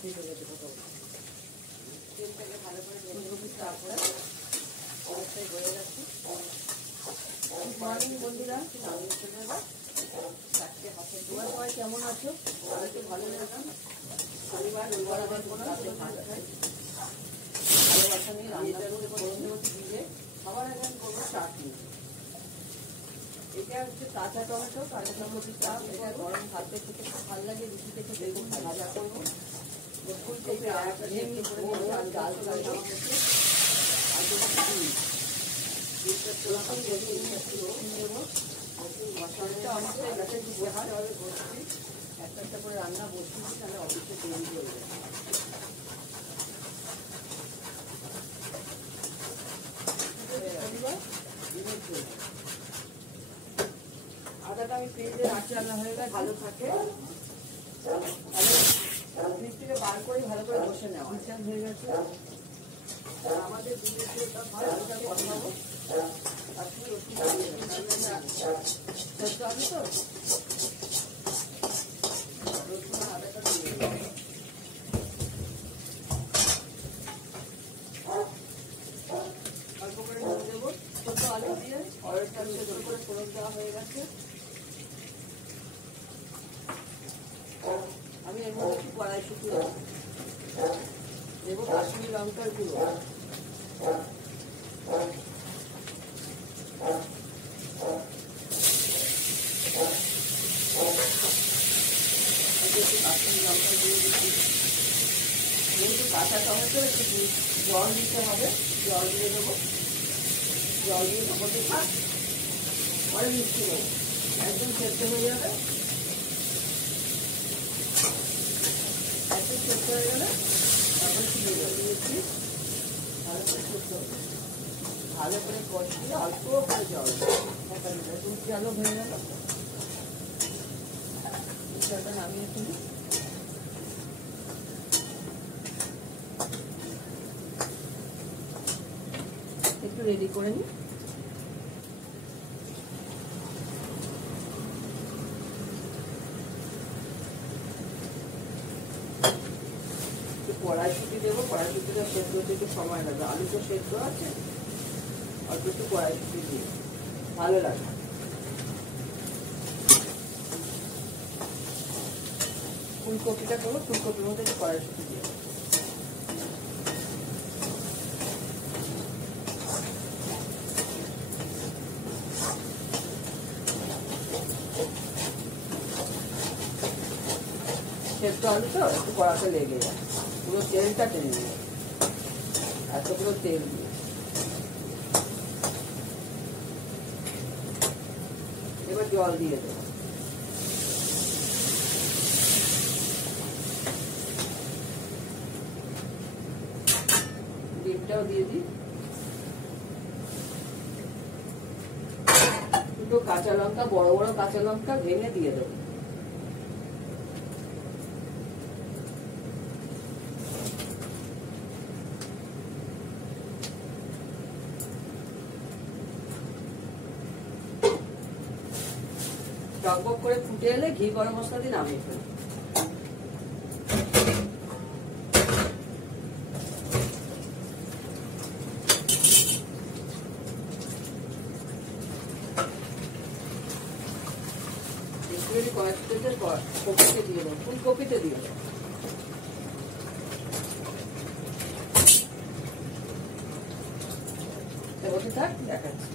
তেলটাকে ভালো করে ফুলকপি তারপরে অবস্থায় হয়ে গেছে। গুড মর্নিং বন্ধুরা, আমি চলে এলাম চারটে হাতে। তোমার সবাই কেমন আছো? আমি তো ভালো লাগলাম। শনিবার রবিবার আবার কোনো রাতে ভাত খাই, ভালোবাসা নিয়ে রান্না করে গরম দেবো দিয়ে। সবার আগে আমি করবো চাটনি। এটা হচ্ছে কাঁচা টমেটো, কাঁচা টমেটো চাপ। এটা গরম ভাতে খেতে খুব ভালো লাগে, রুটিতে খেতে খুব ভাজা করবো। ফুলকপি ডাল চাল আর মশলাটা অনেকটাই গাছে দিতে হয়। একটা একটা করে রান্না বসিয়েছি, তাহলে অফিসে দেরি করবে। আদাটা আমি ফ্রিজে রাখি, রান্না হয়ে গেলে ভালো থাকে। ফ্রিজ থেকে বার করে ভালো করে বসে নেওয়া হয়ে গেছে। আমাদের দিনের যেটা হয় ওটা বসাবো, তার সঙ্গে রসুন সেদ্ধ আছে তো, রসুন আদাটা দিয়ে দেবো। অল্প করে নুন দেবো, ছোটো আলু দিয়ে অয়েলটা সেদ্ধ করে ফোড়ন দেওয়া হয়ে গেছে। আমি এর মধ্যে একটু কড়াইশুঁটি দেবো, কাশ্মীরি লঙ্কার গুঁড়ো, কাশ্মীরি লঙ্কার গুঁড়ো দিচ্ছি। যেহেতু কাঁচা টমেটো একটু জল দিতে হবে, জল দিয়ে দেবো। জল দিয়ে টমেটো থাক, পরে মিষ্টি দেবো, একদম সেদ্ধ হয়ে যাবে। একদম সেদ্ধ হয়ে গেলে তারপরে একটু জল দিয়েছি, ভালো করে সেদ্ধ হবে। ভালো করে কষিয়ে অল্প করে জল দুধ জলও হয়ে গেল। দুধ জলটা নামিয়ে ফেলি। একটু রেডি করে নিই। কড়াইশুঁটি দেবো, কড়াইশুঁটিটা সেদ্ধ হতে একটু সময় লাগবে। আলু তো সেদ্ধ আছে, অল্প একটু কড়াইশুঁটি দিয়ে ভালো লাগে। ফুলকপিটা করবো, ফুলকপির মধ্যে একটু কড়াইশুঁটি দিয়ে সেদ্ধ আলু তো একটু কড়াতে লেগে যায়, পুরো তেলটা টেনে নেবে। এতগুলো তেল দিয়ে এবার জল দিয়ে দেবো। ডিমটাও দিয়ে দিই। দুটো কাঁচা লঙ্কা, বড় বড় কাঁচা লঙ্কা ভেঙে দিয়ে দেবো। টকবক করে ফুটে এলে ঘি গরম মশলা দিয়ে নামিয়ে ফেলি। কপিতে দিয়ে দেবো, ফুলকপিতে দিয়ে দেবো। বসে থাক, দেখাচ্ছি।